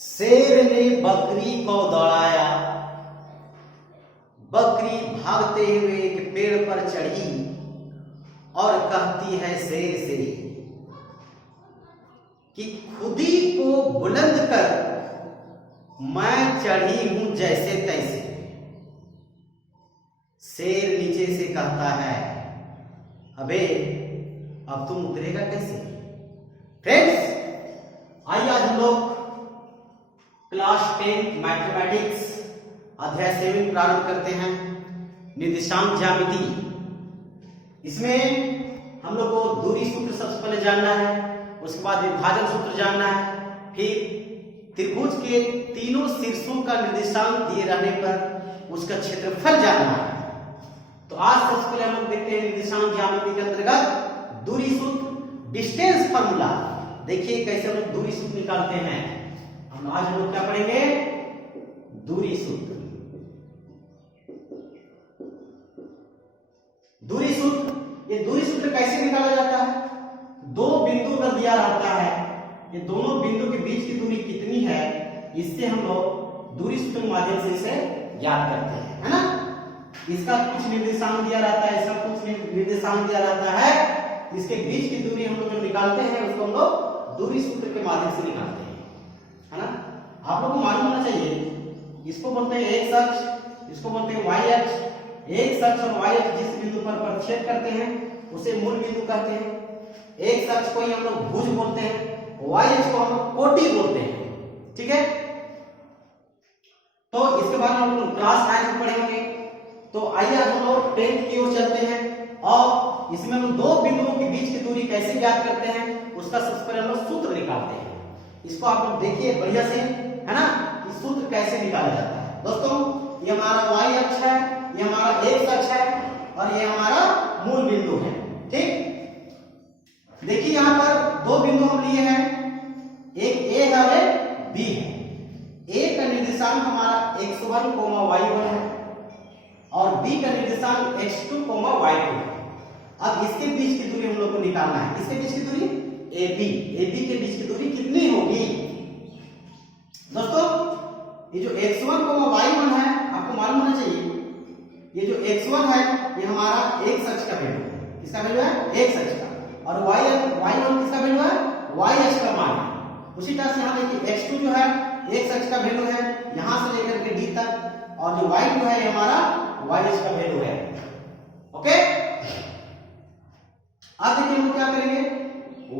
शेर ने बकरी को दौड़ाया, बकरी भागते हुए एक पेड़ पर चढ़ी और कहती है शेर से कि खुदी को बुलंद कर, मैं चढ़ी हूं जैसे तैसे। शेर नीचे से कहता है, अबे अब तुम उतरेगा कैसे। फ्रेंड्स, आइए आज हम लोग क्लास 10 मैथमेटिक्स अध्याय 7 प्रारंभ करते हैं, निर्देशांक ज्यामिति। इसमें हम लोग को दूरी सूत्र सबसे पहले जानना है, उसके बाद विभाजन सूत्र जानना है, फिर त्रिभुज के तीनों शीर्षों का निर्देशांक दिए रहने पर उसका क्षेत्रफल जानना है। तो आज सबसे पहले हम लोग देखते हैं निर्देशांक ज्यामिति के अंतर्गत दूरी सूत्र, डिस्टेंस फार्मूला। देखिए कैसे हम लोग दूरी सूत्र निकालते हैं। आज हम लोग क्या पढ़ेंगे, दूरी सूत्र। दूरी सूत्र, ये दूरी सूत्र कैसे निकाला जाता है। दो बिंदु का दिया रहता है, ये दोनों बिंदु के बीच की दूरी कितनी है, इससे हम लोग दूरी सूत्र के माध्यम से इसे ज्ञात करते हैं, है ना। इसका कुछ निर्देशांक दिया रहता है, इसका कुछ निर्देशांक दिया रहता है, इसके बीच की दूरी हम लोग जो निकालते हैं उसको हम लोग दूरी सूत्र के माध्यम से निकालते हैं, है ना। आप लोगों को मालूम होना चाहिए, इसको बोलते हैं एक्स अक्ष, इसको बोलते हैं वाई अक्ष। एक्स अक्ष और वाई अक्ष जिस बिंदु पर प्रतिच्छेद करते हैं उसे मूल बिंदु कहते हैं। एक्स अक्ष को ही हम लोग भुज बोलते हैं, वाई अक्ष को हम लोग कोटि बोलते हैं, ठीक है। तो इसके बाद हम लोग क्लास 9 में पढ़ेंगे। तो आइए हम लोग 10th की ओर चलते हैं और इसमें हम लोग दो बिंदुओं के बीच की दूरी कैसे ज्ञात करते हैं उसका सबसे पहले हम लोग सूत्र निकालते हैं। इसको आप लोग देखिए बढ़िया से, है ना, इस सूत्र कैसे निकाला जाता है। दोस्तों, ये हमारा वाई अक्ष है, ये हमारा एक्स अक्ष है और ये हमारा मूल बिंदु है, ठीक। देखिए यहां पर दो बिंदु हम लिए हैं, एक ए है और एक बी है। ए का निर्देशांक हमारा x1, y1 है और बी का निर्देशांक x2, y2 है। अब इसके बीच की दूरी हम लोग को निकालना है। इसके बीच की दूरी AB के बीच की दूरी कितनी होगी। दोस्तों, ये जो x1, y1 है, आपको मालूम होना चाहिए, ये जो x1 है ये हमारा x अक्ष का वैल्यू है। किसका वैल्यू है, x अक्ष का। और y1 किसका वैल्यू है, y अक्ष का मान है। उसी तरह से यहाँ देखिए x2 जो है x अक्ष का वैल्यू है, यहां से लेकर के d तक, और जो y2 है ये हमारा y अक्ष का वैल्यू है। ओके, अब देखिए हम क्या करेंगे,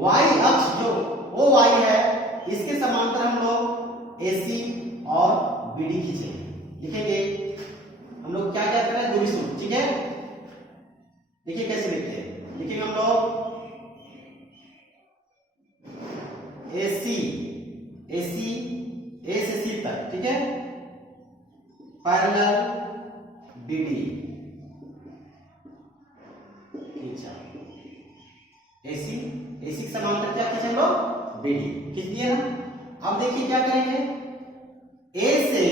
y अक्ष जो OY है इसके समांतर हम लोग AC और BD खींचेंगे। लिखेंगे हम लोग क्या क्या करें, दूरी सूत्र, ठीक है। देखिए कैसे लिखते हैं, लिखेंगे हम लोग AC A से C तक, ठीक है, पैरेलल BD खींचा, AC के समांतर क्या खींचे हम लोग, BD खींच दिया ना। अब देखिए क्या करेंगे, A से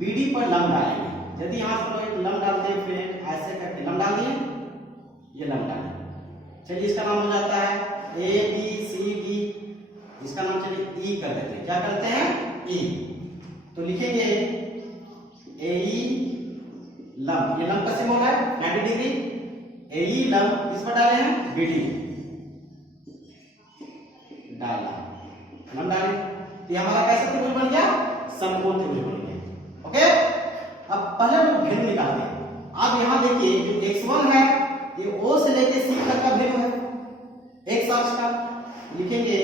BD पर लंब डालेंगे। यदि यहां से एक लंब डालते हैं, फिर ऐसे करके लंब डाल दिए, ये लंब डालेंगे। चलिए इसका नाम हो जाता है ABCD, इसका नाम चलिए E कर देते हैं। क्या करते हैं, E। तो लिखेंगे AE लंब, ये लंब का सिंबल है 90 डिग्री। AE लंब किस पर डाले हैं, BD डाला, लंब डाले, ये हमारा कैसा त्रिभुज बन गया, समकोण त्रिभुज बन गया। ओके, अब पहले हम वैल्यू निकालते हैं। अब यहां देखिए जो x1 है ये O से लेकर C तक का वैल्यू है x अक्ष का। लिखेंगे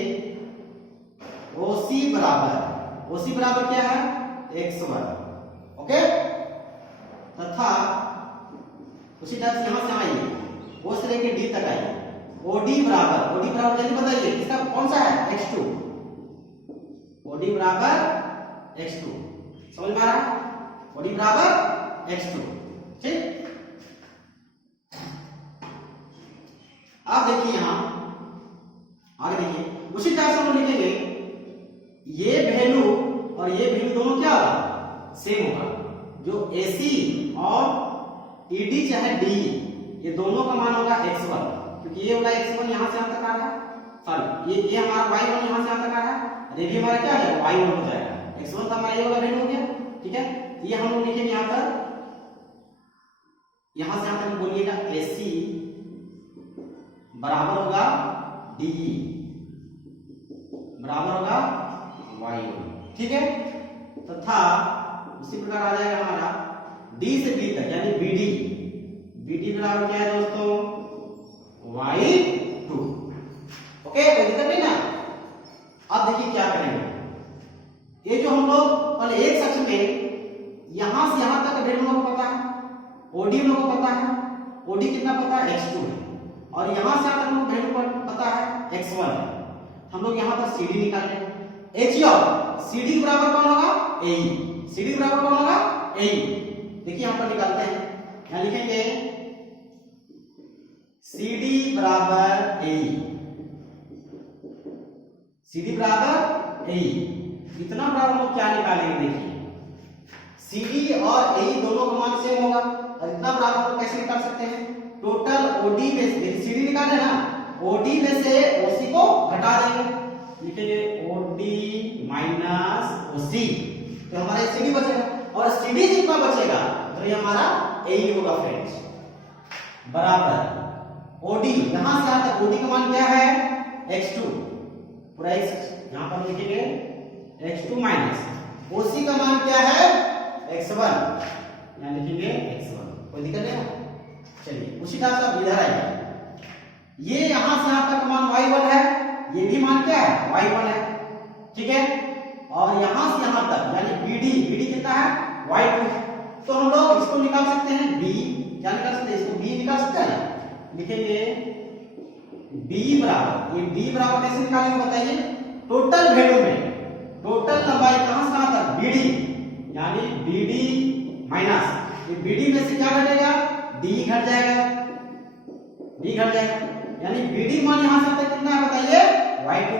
OC बराबर क्या है, x1। ओके, तथा उसी तरह से यहां से आइए, O से लेकर D तक आइए, OD बराबर जल्दी बताइए, इसका कौन सा है, x2। OD बराबर x2, समझ में आ रहा है, OD बराबर x2, ठीक। अब देखिए यहां आगे देखिए, उसी तरह से हम लिखेंगे ये वैल्यू और ये वैल्यू दोनों क्या होगा, सेम होगा। जो AC और ED चाहे D, ये दोनों का मान होगा x1, क्योंकि ये वाला x1 यहां से यहां तक आ रहा है, सॉरी ये हमारा y1 यहाँ से यहाँ तक आ रहा है और ये भी हमारा क्या है y1 हो जाएगा। x1 का हमारा ये वाला वैल्यू हो गया, ठीक है। ये हम लोग लिखेंगे यहाँ पर, यहाँ से यहाँ तक बोलिएगा AC बराबर होगा DE बराबर होगा y1, ठीक है। तथा उसी प्रकार आ जाएगा हमारा D से B तक यानी BD बराबर क्या है दोस्तों y2। ओके, कोई दिक्कत नहीं ना। अब देखिए क्या करेंगे, ये जो हम लोग पहले एक सेक्शन में यहां से यहां तक वैल्यू हमको पता है, OD हम लोग को पता है, OD कितना पता है x2 है, और यहां से यहां तक हमको वैल्यू पता है x1 है। हम लोग यहां पर CD निकालेंगे। CD बराबर कौन होगा AE, CD बराबर कौन होगा AE। देखिए यहां पर निकालते हैं, यहां लिखेंगे CD बराबर AE, CD बराबर AE। इतना बराबर हम लोग क्या निकालेंगे, देखिए CD और AE दोनों का मान सेम होगा, और इतना बराबर हम लोग कैसे निकाल सकते हैं, टोटल OD में से CD निकाले ना, OD में से OC को घटा देंगे, लिखेंगे OD माइनस OC, तो हमारा CD बचेगा, और CD जितना बचेगा तो ये हमारा AE होगा फ्रेंड्स, बराबर OD यहां से यहां तक OD का मान क्या है x2, पूरा x यहां पर लिखेंगे x2 माइनस OC का मान क्या है x1, यहां लिखेंगे x1, कोई दिक्कत नहीं है। चलिए उसी तरह से इधर आइए, ये यहां से यहां तक मान y1 है, ये भी मान क्या है y1 है, ठीक है। और यहां से यहां तक यानी BD कितना है y2, तो हम लोग इसको निकाल सकते हैं B, क्या निकाल सकते हैं इसको B निकाल सकते हैं, लिखेंगे B बराबर, ये B बराबर कैसे निकालेंगे बताइए, टोटल वैल्यू में टोटल लंबाई कहां से कहां तक BD, यानी BD माइनस ये BD में से क्या घटेगा D घट जाएगा, D घट जाएगा, यानी BD मान यहां से तक कितना है बताइए y2,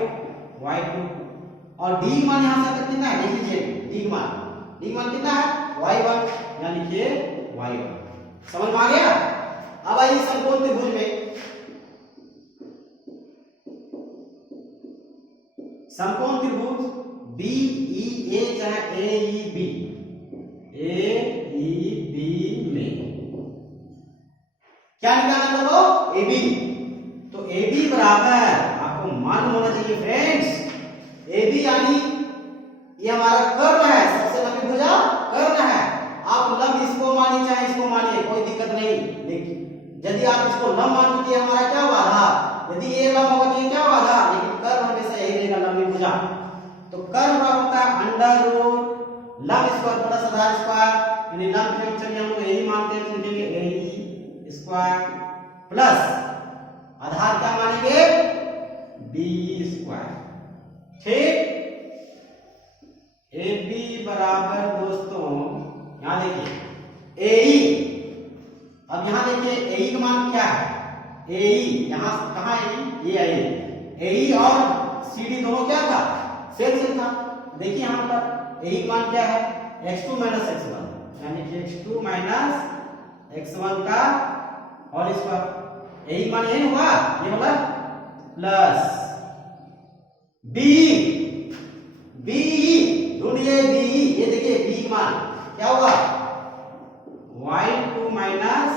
और D मान यहां से तक कितना है देख लीजिए, D मान कितना है y1, यानी लिखिए y1। समझ में आ गया। अब आइए समकोण त्रिभुज में, समकोण त्रिभुज BEA चाहे AEB में क्या निकालना लोगों AB, तो AB बराबर आपको मालूम होना चाहिए फ्रेंड्स, AB यानी ये हमारा कर्ण है, सबसे लंबी भुजा कर्ण है। आप लंब इसको मानिए चाहे इसको मानिए कोई दिक्कत नहीं, लेकिन यदि आप इसको लंब मानिए हमारा क्या हुआ आधार, यदि ये लंब होगा तो ये क्या हुआ आधार, लेकिन कर्ण हमेशा यही रहेगा लंबी भुजा। तो कर्ण बराबर होता है अंडर रूट लंब स्क्वायर प्लस आधार स्क्वायर, यानी लंब के चलिए हम लोग यही मानते हैं, लिखेंगे AE स्क्वायर प्लस आधार क्या मानेंगे B स्क्वायर, ठीक। AB बराबर दोस्तों यहां देखिए AE, अब यहां देखिए AE का मान क्या है, AE यहां कहां है ये AE और CD दोनों क्या था सेम था। देखिए यहां पर AE का मान क्या है x2 माइनस x1, यानी कि x2 माइनस x1 का और इसका AE मान यही हुआ ये वाला प्लस BE ढूंढिए BE, ये देखिए B मान क्या होगा y2 माइनस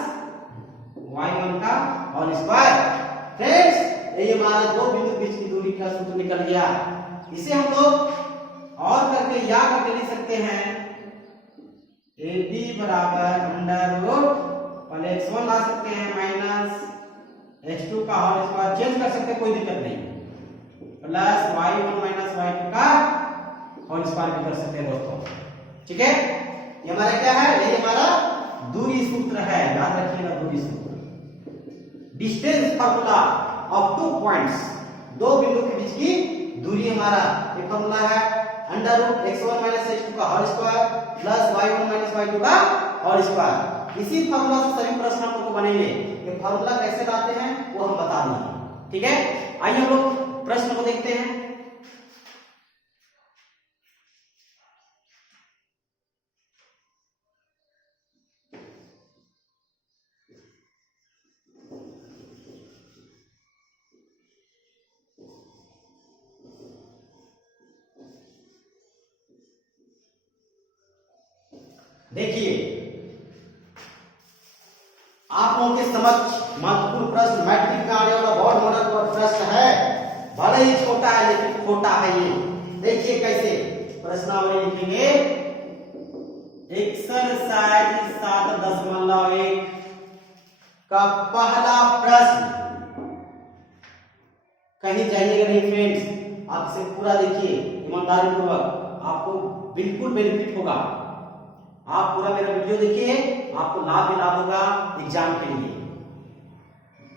y1 का और स्क्वायर। फ्रेंड्स ये हमारा दो बिंदु बीच की दूरी का सूत्र निकल गया। इसे हम लोग और करके या करके लिख सकते हैं AB बराबर अंडर रूट पहले x1 ला सकते हैं माइनस x2 का होल स्क्वायर, चेंज कर सकते हैं कोई दिक्कत नहीं, प्लस y1 माइनस y2 का होल स्क्वायर भी कर सकते हैं दोस्तों, ठीक है। ये हमारा क्या है, ये हमारा दूरी सूत्र है, याद रखिएगा दूरी सूत्र, डिस्टेंस फार्मूला ऑफ 2 पॉइंट्स, दो बिंदु के बीच की दूरी हमारा एक फार्मूला है under root x1 minus x2 का whole square plus y1 minus y2 का होल स्क्वायर। इसी फार्मूला से सभी प्रश्न हम लोग बनेंगे, ये फार्मूला कैसे लाते हैं वो हम बता देंगे, ठीक है। आइए हम लोग प्रश्न को देखते हैं। देखिए आप लोगों के समक्ष महत्वपूर्ण प्रश्न मैट्रिक में आने वाला बहुत मॉडल पर प्रश्न है। भले ही छोटा है लेकिन खोटा है ये। देखिए कैसे प्रश्नावली लिखेंगे। एक्सरसाइज 7.1 का पहला प्रश्न, कहीं जाइएगा नहीं फ्रेंड्स, आपसे पूरा देखिए ईमानदारी पूर्वक, आपको बिल्कुल बेनिफिट होगा। आप पूरा मेरा वीडियो देखिए, आपको लाभ ही लाभ होगा एग्जाम के लिए।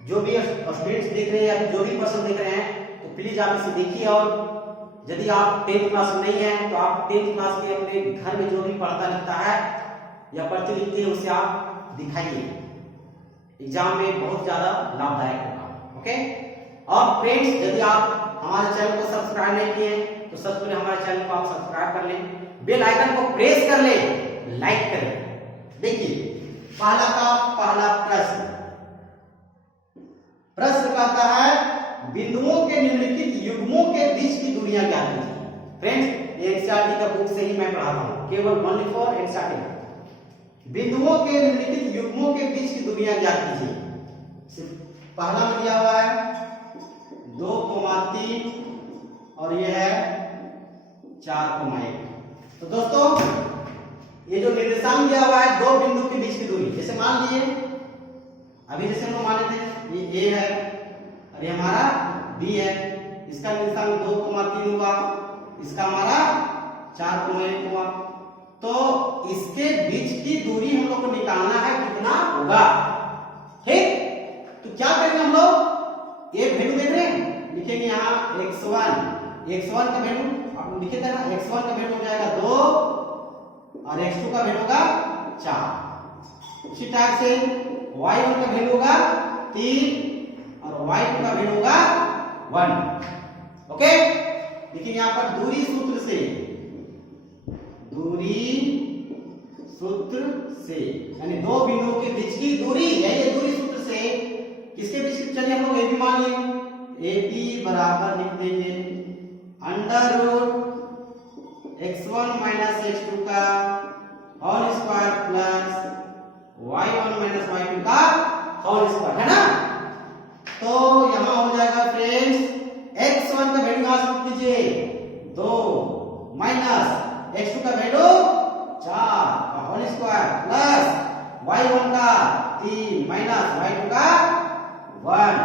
जो भी स्टूडेंट्स देख रहे हैं या जो भी पर्सन देख रहे हैं तो प्लीज आप इसे देखिए। और यदि आप 10th क्लास में नहीं है तो आप 10th क्लास के अपने घर में जो भी पढ़ता लिखता है या पढ़ते लिखते हैं उसे आप दिखाइए, एग्जाम में बहुत ज्यादा लाभदायक होगा। ओके। और फ्रेंड्स यदि आप हमारे चैनल को सब्सक्राइब नहीं किए तो सबसे पहले हमारे चैनल को आप सब्सक्राइब कर लें, बेल आइकन को प्रेस कर लें, लाइक करें। देखिए पहला का पहला प्रश्न कहता है बिंदुओं के निम्नलिखित युग्मों के बीच की दूरियां ज्ञात कीजिए। फ्रेंड्स ये एनसीईआरटी का बुक से ही मैं पढ़ाता हूं, केवल ओनली फॉर एनसीईआरटी। बिंदुओं के निम्नलिखित युग्मों के बीच की दूरियां ज्ञात कीजिए। पहला में दिया हुआ है 2,3 और ये है 4,1। तो दोस्तों ये जो निर्देशांक दिया हुआ है दो बिंदु के बीच की दूरी, जैसे मान लीजिए अभी जैसे हम लोग माने थे ये A है और ये हमारा B है, इसका निर्देशांक 2,3 हुआ, इसका हमारा 4,1 हुआ। तो इसके बीच की दूरी हम लोग को निकालना है कितना होगा। ठीक, तो क्या करेंगे हम लोग, ये वैल्यू देख रहे हैं, लिखेंगे यहाँ x1 का वैल्यू आप लिखे थे ना, x1 का वैल्यू हो जाएगा 2 और x2 का वैल्यू होगा 4। उसी टाइप से y1 का वैल्यू होगा 3 और y2 का वैल्यू होगा 1। ओके। देखिए यहाँ पर दूरी सूत्र से यानी दो बिंदुओं के बीच की दूरी है, ये दूरी सूत्र से किसके बीच की, चलिए हम लोग AB मान लिए, AB बराबर लिख देंगे under root x1 minus x2 का whole square plus y1 minus y2 का होल स्क्वायर, है ना। तो यहां हो जाएगा फ्रेंड्स x1 का वैल्यू यहां से लीजिए 2 माइनस x2 का वैल्यू 4 का होल स्क्वायर प्लस y1 का 3 माइनस y2 का 1।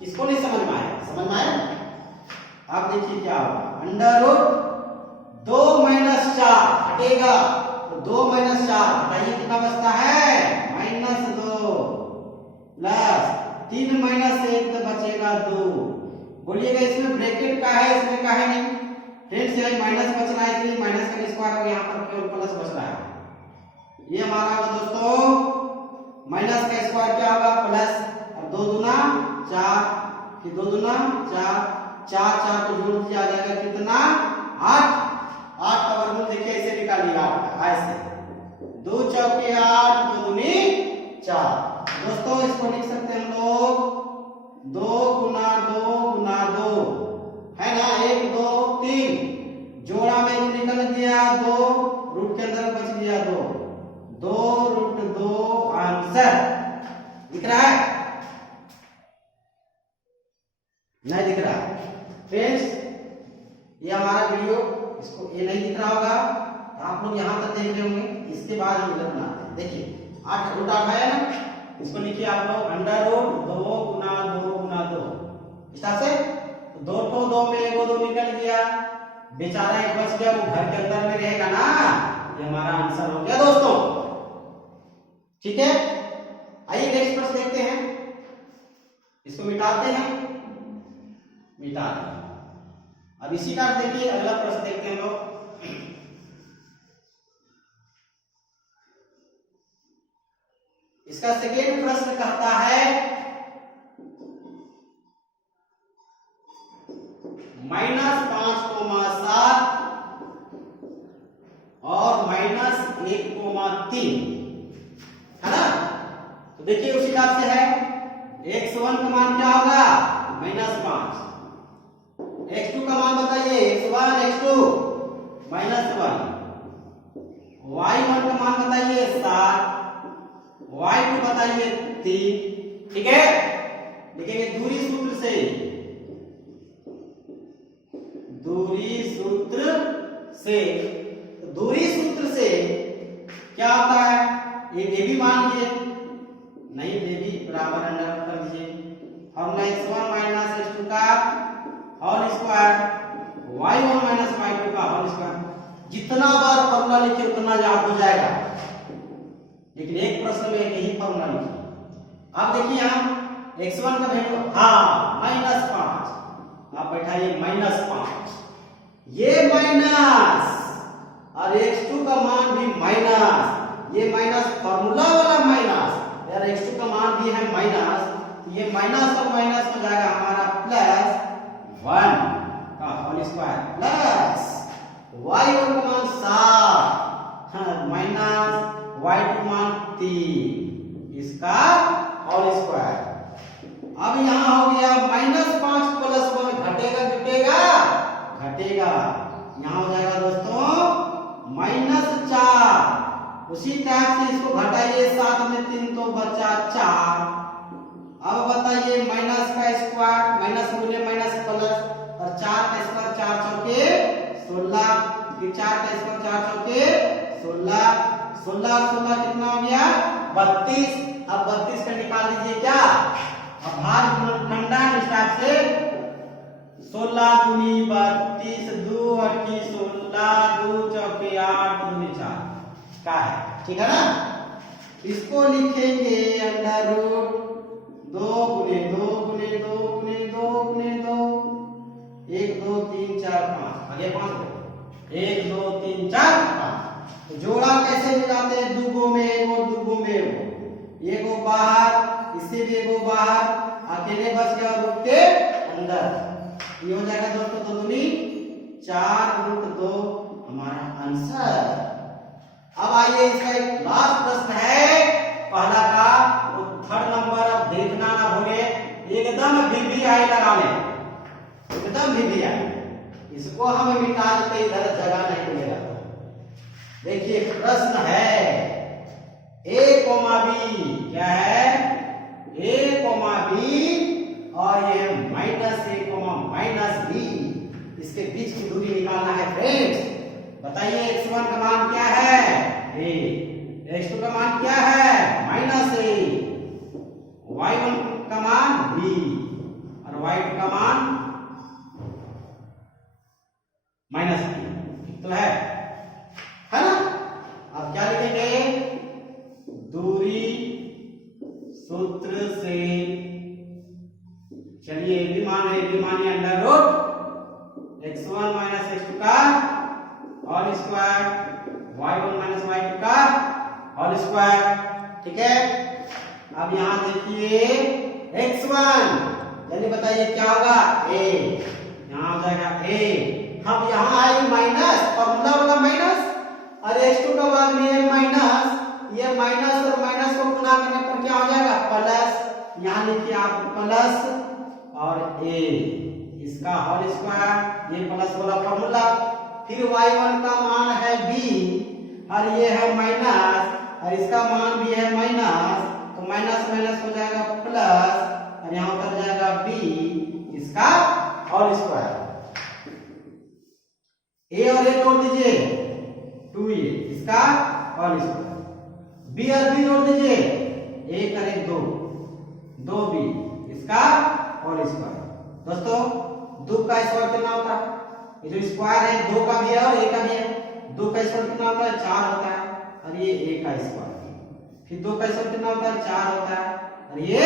किसको नहीं समझ में आया, समझ में आया। आप देखिए क्या होगा, अंडर रूट 2 माइनस 4 हटेगा तो 2 माइनस 4 हटाइए कितना बचता है -2 प्लस 3 माइनस 1 तो बचेगा 2। बोलिएगा इसमें ब्रैकेट का है इसमें का है नहीं, फ्रेंड्स ये माइनस बच रहा है इसलिए माइनस का स्क्वायर हो गया, यहाँ पर केवल प्लस बच रहा है। ये हमारा होगा दोस्तों माइनस का स्क्वायर क्या होगा प्लस, और 2 दूना 4 फिर 2 दूना 4 को जोड़ दिया जाएगा कितना 8 का वर्गमूल देखिए ऐसे निकालिए आप ऐसे 2 चौके 8 2 दूनी 4। दोस्तों इसको लिख सकते हैं हम लोग 2 गुना 2 है ना, 1 2 3 जोड़ा में निकल गया 2, रूट के अंदर बच गया 2 रूट 2 आंसर दिख रहा है, नहीं दिख रहा फ्रेंड्स। ये हमारा वीडियो इसको ये नहीं दिख रहा होगा, आप लोग यहां तक देख रहे होंगे, इसके बाद हम इधर बनाते हैं। देखिए 8 रूट 8 है ना, इसको लिखिए आप लोग अंडर रूट 2 गुना 2 इस तरह से 2 तो 2 में 1 2 निकल गया, बेचारा एक बच गया, वो घर के अंदर में रहेगा ना, ये हमारा आंसर हो गया दोस्तों। ठीक है, आइए नेक्स्ट प्रश्न देखते हैं, इसको मिटाते हैं, मिटा दें। अब इसी का देखिए अगला प्रश्न देखते हैं लोग। इसका सेकेंड प्रश्न कहता है -5,7 और -1,3 है ना। तो देखिए उसी हिसाब से है, x1 का मान क्या होगा -5, x2 का मान बताइए x1 x2 -1, y1 का मान बताइए 3। ठीक है, लिखेंगे दूरी सूत्र से, दूरी सूत्र से। तो दूरी सूत्र से क्या आता है, ये भी मान लीजिए, नहीं ये भी बराबर अंडर कर दीजिए, फॉर्मूला x1 माइनस x2 का whole square, y1 minus y2 का होल स्क्वायर। जितना बार फॉर्मूला लिखे उतना याद हो जाएगा, लेकिन एक प्रश्न में यही फॉर्मूला लिखिए। अब देखिए हम x1 का वैल्यू -5, आप बैठाइए -5, ये माइनस और x2 का मान भी माइनस, ये माइनस फॉर्मूला वाला माइनस, यार x2 का मान भी है माइनस, तो ये माइनस और माइनस हो जाएगा हमारा +1 का होल स्क्वायर प्लस y1 का मान 7 माइनस y2 मान 3 इसका होल स्क्वायर। अब यहां हो गया -5 + 1 घटेगा घटेगा घटेगा, यहां हो जाएगा दोस्तों -4। उसी टाइप से इसको घटाइए, 7 में 3 तो बचा 4। अब बताइए माइनस का स्क्वायर, माइनस बोले माइनस प्लस, और 4 का स्क्वायर 4 चौके 16, फिर 4 का स्क्वायर 4 चौके 16, 16 16 कितना हो गया 32। अब 32 का निकाल दीजिए क्या, अब भागफंडा स्टार्ट से 16 दूनी 32, 2 8 16, 2 चौके 8, 2 दूनी 4 का है, ठीक है ना। इसको लिखेंगे अंडर रूट 2 गुने 2 गुने 2 गुने 2 गुने 2, 1 2 3 4 5, आगे 5 1 2 3 4 5। तो जोड़ा कैसे मिलाते हैं, दुगो में एगो, दुगो में एगो बाहर, इससे भी एगो बाहर, अकेले बच गया रूट के अंदर। ये हो जाएगा दोस्तों 2 दूनी 4√2 हमारा आंसर। अब आइए इसका एक लास्ट प्रश्न है पहला का, तो थर्ड नंबर। अब देखना ना भूले, एकदम VVI लगा ले, एकदम VVI, इसको हम मिटा देते, इधर जगह नहीं मिलेगा। देखिए प्रश्न है a, b, क्या है a, b, और ये -a, -b, इसके बीच की दूरी निकालना है फ्रेंड्स। बताइए x1 का मान क्या है a, x2 का मान क्या है -a, y1 का मान b, और y2 का मान -b, तो है ना। अब क्या लिखेंगे, दूरी सूत्र से, चलिए भी मानिए under root x1 minus x2 का whole square, y1 minus y2 का होल स्क्वायर, ठीक है। अब यहां देखिए x1 यानी बताइए क्या होगा a, यहां हो जाएगा a। हम यहां आए माइनस, फॉर्मूला वाला माइनस, और x2 का मान लिए माइनस, ये माइनस और माइनस को गुणा करने पर क्या हो जाएगा प्लस, यहां लिखिए आप प्लस और a, इसका होल स्क्वायर, ये प्लस वाला फॉर्मूला, फिर y1 का मान है b, और ये है माइनस, और इसका मान भी है माइनस, तो माइनस माइनस हो जाएगा प्लस, और यहां उतर जाएगा b, इसका होल स्क्वायर। a और a जोड़ दीजिए 2a, इसका होल स्क्वायर, b और b जोड़ दीजिए, a करे 2, 2b, इसका होल स्क्वायर। दोस्तों 2 का स्क्वायर कितना होता है, ये जो स्क्वायर है 2 का भी है और a का भी है, 2 का स्क्वायर कितना होता है 4 होता है, और ये a का स्क्वायर, फिर 2 का स्क्वायर कितना होता है 4 होता है, और ये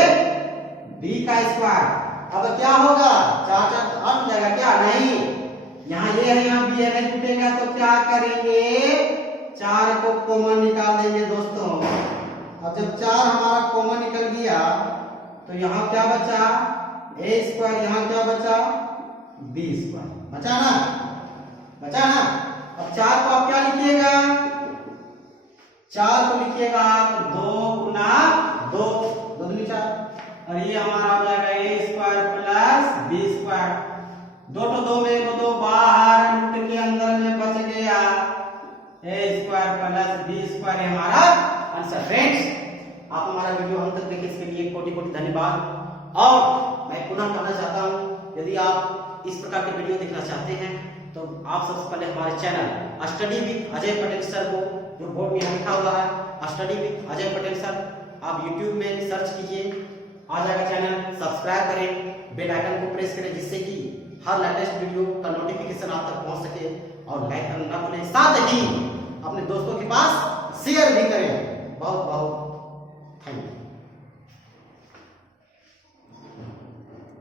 b का स्क्वायर। अब क्या होगा 4 4 हट जाएगा क्या, नहीं, यहाँ ये है यहाँ b है, नहीं टूटेगा, तो क्या करेंगे 4 को कॉमन निकाल देंगे दोस्तों। अब जब 4 हमारा कॉमन निकल गया तो यहाँ क्या बचा a स्क्वायर, यहाँ क्या बचा b स्क्वायर, बचा ना, बचा ना। अब 4 को आप क्या लिखिएगा, 4 को लिखिएगा आप 2 गुना 2, 2 दूनी 4, और ये हमारा हो जाएगा a square plus b square, 2 तो 2 में 2 बाहर, रूट के अंदर में बच गया a square plus b square, हमारा आंसर फ्रेंड्स। आप हमारा वीडियो अंत तक देखें, इसके लिए कोटि कोटि धन्यवाद। और मैं पुनः कहना चाहता हूँ, यदि आप इस प्रकार के वीडियो देखना चाहते हैं तो आप सबसे पहले हमारे channel study with Ajay Patel sir को, जो बोर्ड में यहाँ लिखा हुआ है study with Ajay Patel sir, आप यूट्यूब में सर्च कीजिए, आ जाएगा चैनल, सब्सक्राइब करें, बेल आइकन को प्रेस करें, जिससे कि हर लेटेस्ट वीडियो का नोटिफिकेशन आप तक पहुंच सके। और लाइक करना ना भूलें, साथ ही अपने दोस्तों के पास शेयर भी करें। बहुत बहुत